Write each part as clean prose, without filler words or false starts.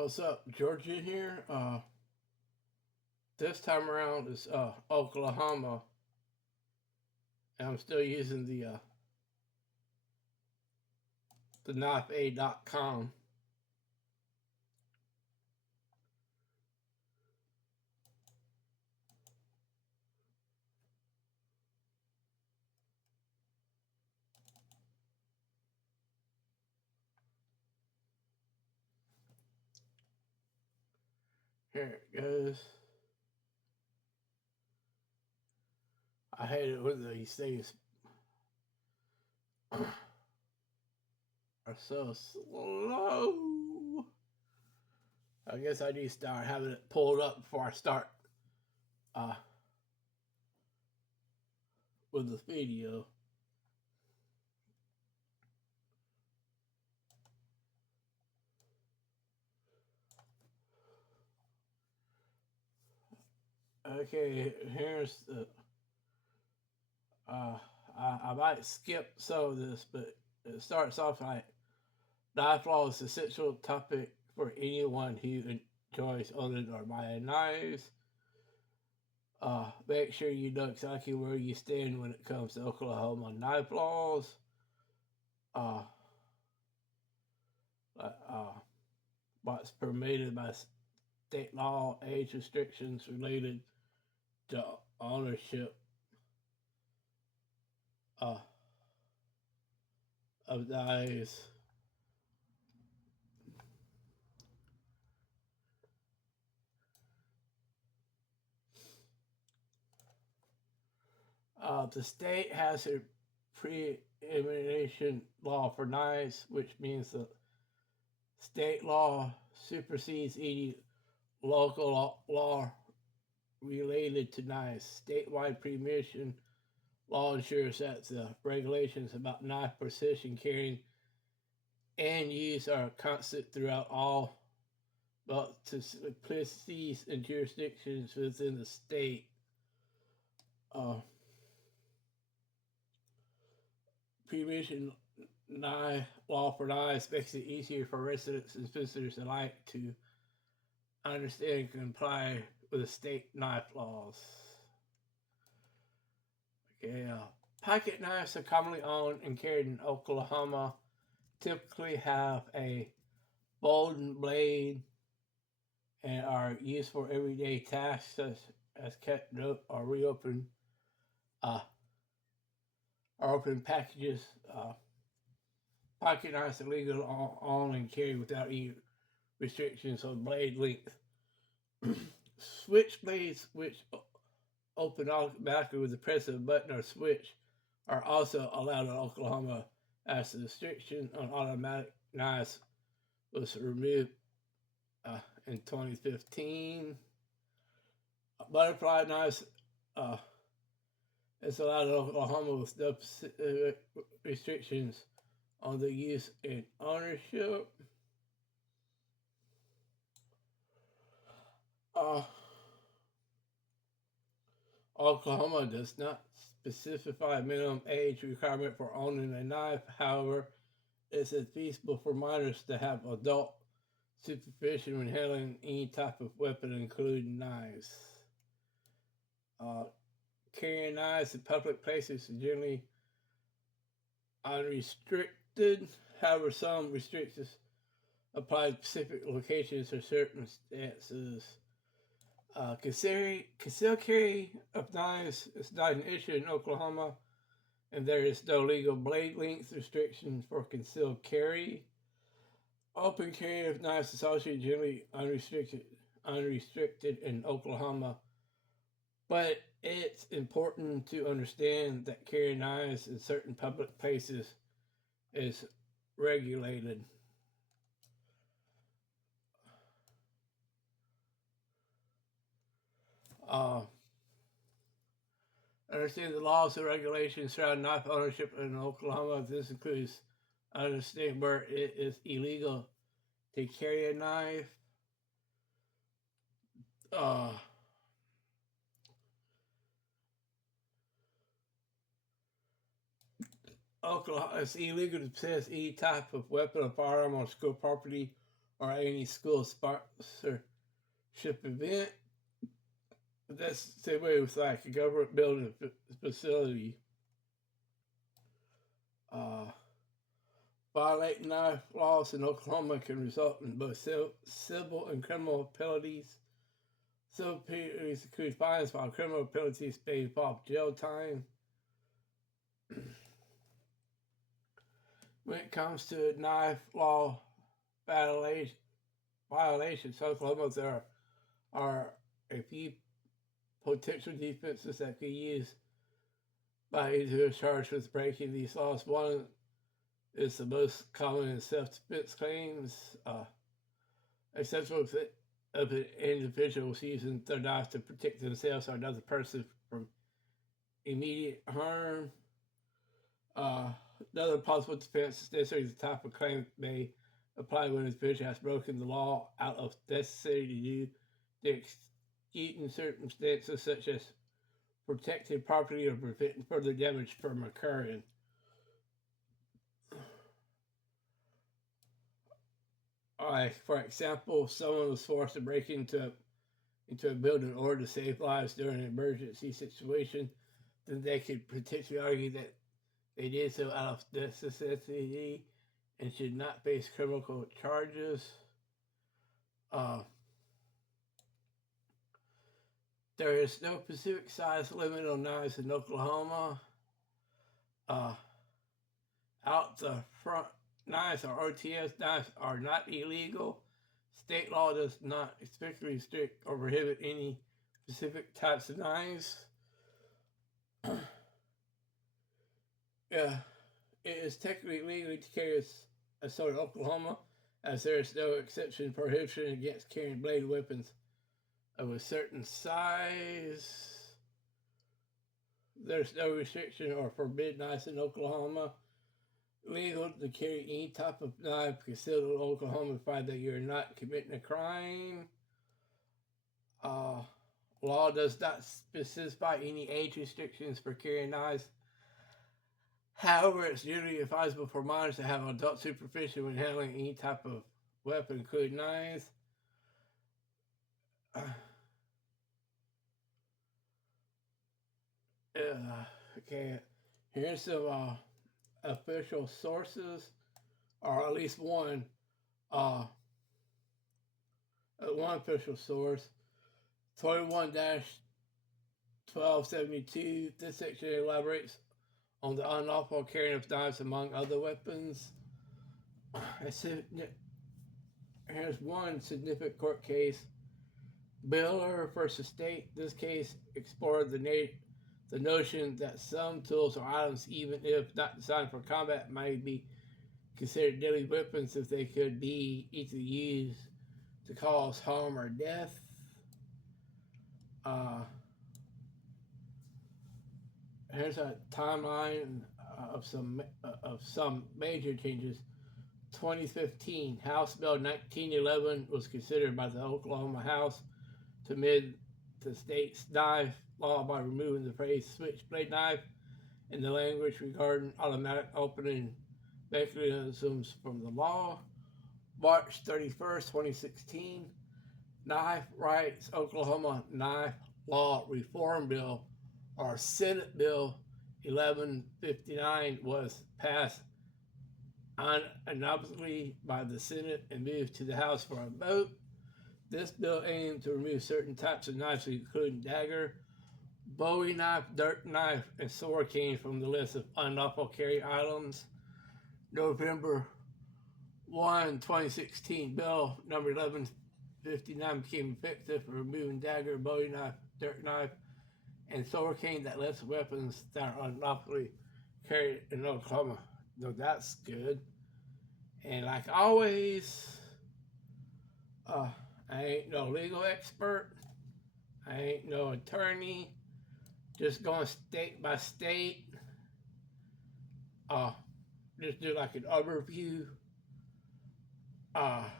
What's up, Georgia here? This time around is Oklahoma, and I'm still using the knife.com. Here it goes. I hate it when these things are so slow. I guess I need to start having it pulled up before I start uh, with the video. Okay, here's the. Uh, I might skip some of this, but it starts off like knife law is an essential topic for anyone who enjoys owning or buying knives. Make sure you know exactly where you stand when it comes to Oklahoma knife laws. Uh, uh, what's permitted by state law, age restrictions related to ownership uh, of knives. The state has a preemination law for knives, which means the state law supersedes any local law related to knives. Statewide preeminence law ensures that the regulations about knife precision carrying and use are constant throughout all multiplicities and jurisdictions within the state. Uh, Preeminence law for knives makes it easier for residents and visitors alike to understand and comply with the state knife laws. Okay, pocket knives are commonly owned and carried in Oklahoma. Typically have a bolden blade and are used for everyday tasks such as cutting up or reopen uh, or open packages. Pocket knives are legal on and carried without any restrictions on blade length. Switch blades, which open automatically with the press of a button or switch, are also allowed in Oklahoma as the restriction on automatic knives was removed in 2015. Butterfly knives is allowed in Oklahoma with no restrictions on the use and ownership. Uh, Oklahoma does not specify a minimum age requirement for owning a knife. However, it's feasible for minors to have adult supervision when handling any type of weapon, including knives. Uh, Carrying knives in public places is generally unrestricted. However, some restrictions apply to specific locations or circumstances. Concealed carry of knives is not an issue in Oklahoma, and there is no legal blade length restriction for concealed carry. Open carry of knives is also generally unrestricted in Oklahoma, but it's important to understand that carrying knives in certain public places is regulated. Uh, Understand the laws and regulations surrounding knife ownership in Oklahoma. This includes understanding where it is illegal to carry a knife. Uh, Oklahoma, it's illegal to possess any type of weapon or firearm on school property or any school sponsorship event. But that's the same way with like a government building facility. Uh, Violating knife laws in Oklahoma can result in both civil and criminal penalties. Civil penalties include fines, while criminal penalties may involve jail time. When it comes to knife law violations, Oklahoma, there are a few potential defenses that can be used by individuals charged with breaking these laws. One is the most common in self-defense claims. Acceptable of an individual using their knife to protect themselves or another person from immediate harm. Another possible defense is necessarily the type of claim may apply when an individual has broken the law out of necessity to do the exigent circumstances such as protecting property or preventing further damage from occurring. For example, if someone was forced to break into a building in order to save lives during an emergency situation, then they could potentially argue that they did so out of necessity and should not face criminal charges. There is no specific size limit on knives in Oklahoma. Out the front knives or OTS knives are not illegal. State law does not strictly restrict or prohibit any specific types of knives. It is technically legal to carry a sword in Oklahoma, as there is no exception prohibition against carrying bladed weapons of a certain size. There's no restriction or forbidden knives in Oklahoma. Legal to carry any type of knife concealed in Oklahoma, provided that you're not committing a crime. Law does not specify any age restrictions for carrying knives. However, it's generally advisable for minors to have adult supervision when handling any type of weapon, including knives. Okay, here's some official sources, or at least one official source. 21-1272. This section elaborates on the unlawful carrying of knives among other weapons. Here's one significant court case. Miller versus State. This case explored the notion that some tools or items, even if not designed for combat, might be considered deadly weapons if they could be easily used to cause harm or death. Here's a timeline of some major changes. 2015, House Bill 1911 was considered by the Oklahoma House to amend the state's knife law by removing the phrase switchblade knife and the language regarding automatic opening mechanisms from the law. March 31st, 2016, Knife Rights Oklahoma Knife Law Reform Bill, or Senate Bill 1159, was passed unanimously by the Senate and moved to the House for a vote. This bill aimed to remove certain types of knives, including dagger, bowie knife, dirk knife, and sword cane from the list of unlawful carry items. November 1, 2016, Bill number 1159 became effective for removing dagger, bowie knife, dirk knife, and sword cane that lists weapons that are unlawfully carried in Oklahoma. No, that's good. And like always, I ain't no legal expert. I ain't no attorney. Just going state by state. Just do like an overview of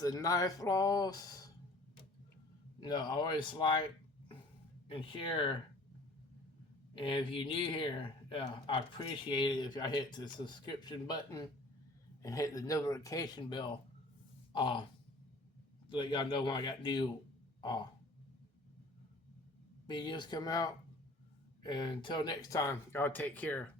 the knife laws. I always like and share. And if you're new here, I appreciate it if y'all hit the subscription button and hit the notification bell to let y'all know when I got new uh, videos come out. And until next time, y'all take care.